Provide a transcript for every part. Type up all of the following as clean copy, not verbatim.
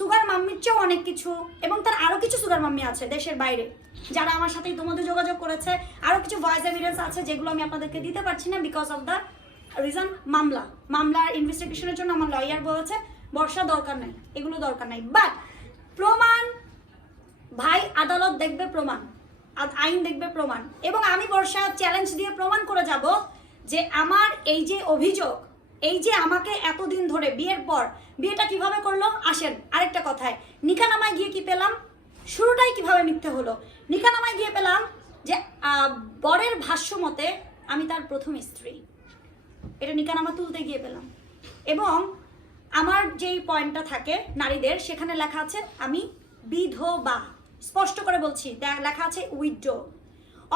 Sugar মাম্মির চেয়েও অনেক কিছু, এবং তার আরও কিছু সুগার মাম্মি আছে দেশের বাইরে যারা আমার সাথে ইতিমধ্যে যোগাযোগ করেছে। আরও কিছু ভয়েস এভিডেন্স আছে যেগুলো আমি আপনাদেরকে দিতে পারছি না বিকজ অফ দ্য রিজন মামলার ইনভেস্টিগেশনের জন্য আমার লয়ার বলেছে বর্ষা দরকার নাই, এগুলো দরকার নাই। বাট প্রমাণ ভাই, আদালত দেখবে প্রমাণ, আইন দেখবে প্রমাণ, এবং আমি বর্ষা চ্যালেঞ্জ দিয়ে প্রমাণ করে যাব যে আমার এই যে অভিযোগ, এই যে আমাকে এতদিন ধরে বিয়ের পর, বিয়েটা কিভাবে করলো আসেন আরেকটা কথায়, নিকানামায় গিয়ে কি পেলাম, শুরুটাই কিভাবে মিথ্যে হলো। নিকানামায় গিয়ে পেলাম যে বরের ভাষ্য মতে আমি তার প্রথম স্ত্রী, এটা নিকানামা তুলতে গিয়ে পেলাম। এবং আমার যেই পয়েন্টটা থাকে নারীদের, সেখানে লেখা আছে আমি বিধবা, স্পষ্ট করে বলছি, লেখা আছে উইডো।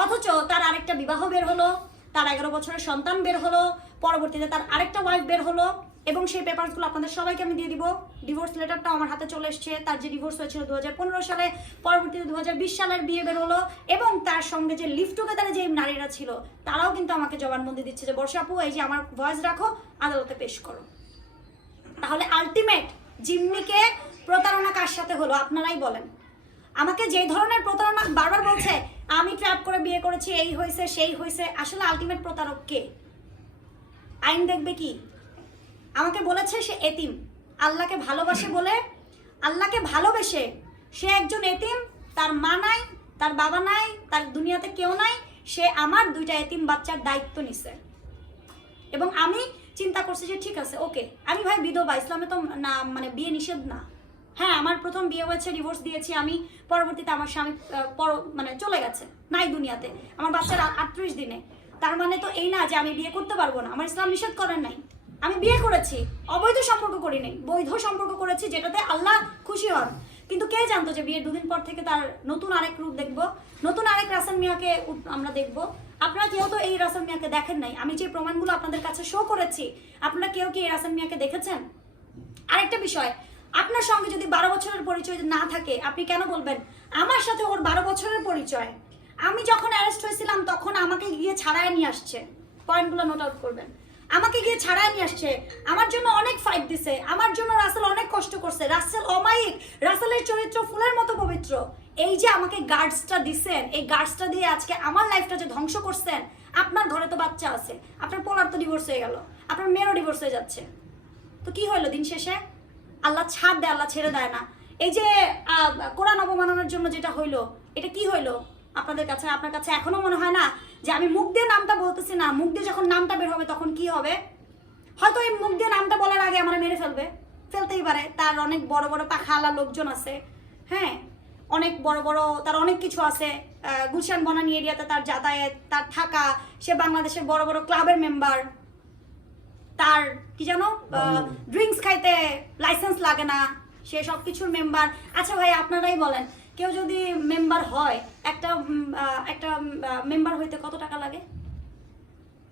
অথচ তার আরেকটা বিবাহ বের হলো, তার 11 বছরের সন্তান বের হলো, পরবর্তীতে তার আরেকটা ওয়াইফ বের হলো, এবং সেই পেপারসগুলো আপনাদের সবাইকে আমি দিয়ে দিব। ডিভোর্স লেটারটা আমার হাতে চলে এসছে, তার যে ডিভোর্স হয়েছিল 2015 সালে, পরবর্তীতে 2020 সালের বিয়ে বের হলো, এবং তার সঙ্গে যে লিভ টুগেদারে যে নারীরা ছিল তারাও কিন্তু আমাকে জবানবন্দি দিচ্ছে যে বর্ষা আপু এই যে আমার ভয়েস রাখো, আদালতে পেশ করো। তাহলে আলটিমেট জিম্মিকে প্রতারণা কার সাথে হলো আপনারাই বলেন। আমাকে যে ধরনের প্রতারণা বারবার বলছে আমি ট্র্যাপ করে বিয়ে করেছি, এই হয়েছে সেই হয়েছে, আসলে আলটিমেট প্রতারক কে? আইন দেখবে কি? আমাকে বলেছে সে এতিম, আল্লাহকে ভালোবাসে বলে, আল্লাহকে ভালোবেসে সে একজন এতিম, তার মা নাই, তার বাবা নাই, তার দুনিয়াতে কেউ নাই, সে আমার 2টা এতিম বাচ্চার দায়িত্ব নিছে। এবং আমি চিন্তা করছি যে ঠিক আছে, ওকে, আমি ভাই বিধবা, ইসলামে তো না মানে বিয়ে নিষেধ না। হ্যাঁ, আমার প্রথম বিয়ে হয়েছে, ডিভোর্স দিয়েছি আমি, পরবর্তীতে আমার স্বামী মানে চলে গেছে, নাই দুনিয়াতে, আমার বাচ্চার 38 দিনে। তার মানে তো এই না যে আমি বিয়ে করতে পারবো না, আমার ইসলাম নিষেধ করেন নাই। আমি বিয়ে করেছি, অবৈধ সম্পর্ক করি নাই, বৈধ সম্পর্ক করেছি যেটাতে আল্লাহ খুশি হন। কিন্তু কে জানতো যে বিয়ের 2 দিন পর থেকে তার নতুন আরেক রূপ দেখবো, নতুন আরেক রাসেল মিয়াকে আমরা দেখবো। আপনারা কেউ তো এই রাসেল মিয়াকে দেখেন নাই। আমি যে প্রমাণগুলো আপনাদের কাছে শো করেছি, আপনারা কেউ কি এই রাসেল মিয়াকে দেখেছেন? আরেকটা বিষয়, আপনার সঙ্গে যদি 12 বছরের পরিচয় না থাকে, আপনি কেন বলবেন আমার সাথে ওর 12 বছরের পরিচয়? আমি যখন অ্যারেস্ট হয়েছিলাম তখন আমাকে গিয়ে ছাড়ায় নিয়ে আসছে, পয়েন্টগুলো নোট আউট করবেন। আমাকে গিয়ে ছাড়ায় নিয়ে আসছে, আমার জন্য অনেক ফাইট দিছে, আমার জন্য রাসেল অনেক কষ্ট করছে, রাসেল অমায়িক, রাসেলের চরিত্র ফুলের মতো পবিত্র। এই যে আমাকে গার্ডসটা দিছেন, এই গার্ডসটা দিয়ে আজকে আমার লাইফটা যে ধ্বংস করছেন। আপনার ঘরে তো বাচ্চা আছে, আপনার পোলার তো ডিভোর্স হয়ে গেল, আপনার মেয়েরও ডিভোর্স হয়ে যাচ্ছে, তো কি হলো দিন শেষে? আল্লাহ ছাড় দেয়, আল্লাহ ছেড়ে দেয় না। এই যে কোরআন অবমাননার জন্য যেটা হইলো, এটা কি হইলো আপনাদের কাছে? আপনার কাছে এখনো মনে হয় না যে আমি মুখ দিয়ে নামটা বলতেছি না, মুখ দিয়ে যখন নামটা বের হবে তখন কি হবে? হয়তো এই মুখ দিয়ে নামটা বলার আগে আমার মেরে ফেলতেই পারে। তার অনেক বড় বড় পাখাওয়ালা লোকজন আছে, হ্যাঁ, অনেক বড় বড়, তার অনেক কিছু আছে। গুলশান বনানী এরিয়াতে তার যাতায়াত, তার থাকা, সে বাংলাদেশের বড় বড় ক্লাবের মেম্বার, তার কি জানো ড্রিঙ্কস খাইতে লাইসেন্স লাগে না, সে সব কিছুর মেম্বার। আচ্ছা ভাই আপনারাই বলেন, কেউ যদি মেম্বার হয়, একটা মেম্বার হইতে কত টাকা লাগে?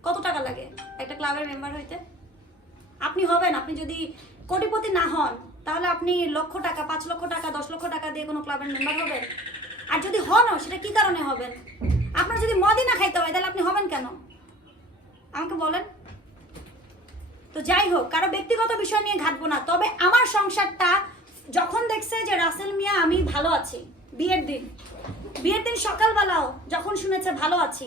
কত টাকা লাগে একটা ক্লাবের মেম্বার হইতে? আপনি হবেন, আপনি যদি কোটিপতি না হন তাহলে আপনি লক্ষ টাকা, 5 লক্ষ টাকা, 10 লক্ষ টাকা দিয়ে কোনো ক্লাবের মেম্বার হবেন? আর যদি হনও, সেটা কি কারণে হবেন? আপনার যদি মদই না খাইতে হয় তাহলে আপনি হবেন কেন আমাকে বলেন। তো যাই হোক, কারো ব্যক্তিগত বিষয় নিয়ে ঘাটবো না। তবে আমার সংসারটা যখন দেখছে যে রাসেল মিয়া আমি ভালো আছি, বিয়ের দিন সকালবেলাও যখন শুনেছে ভালো আছি,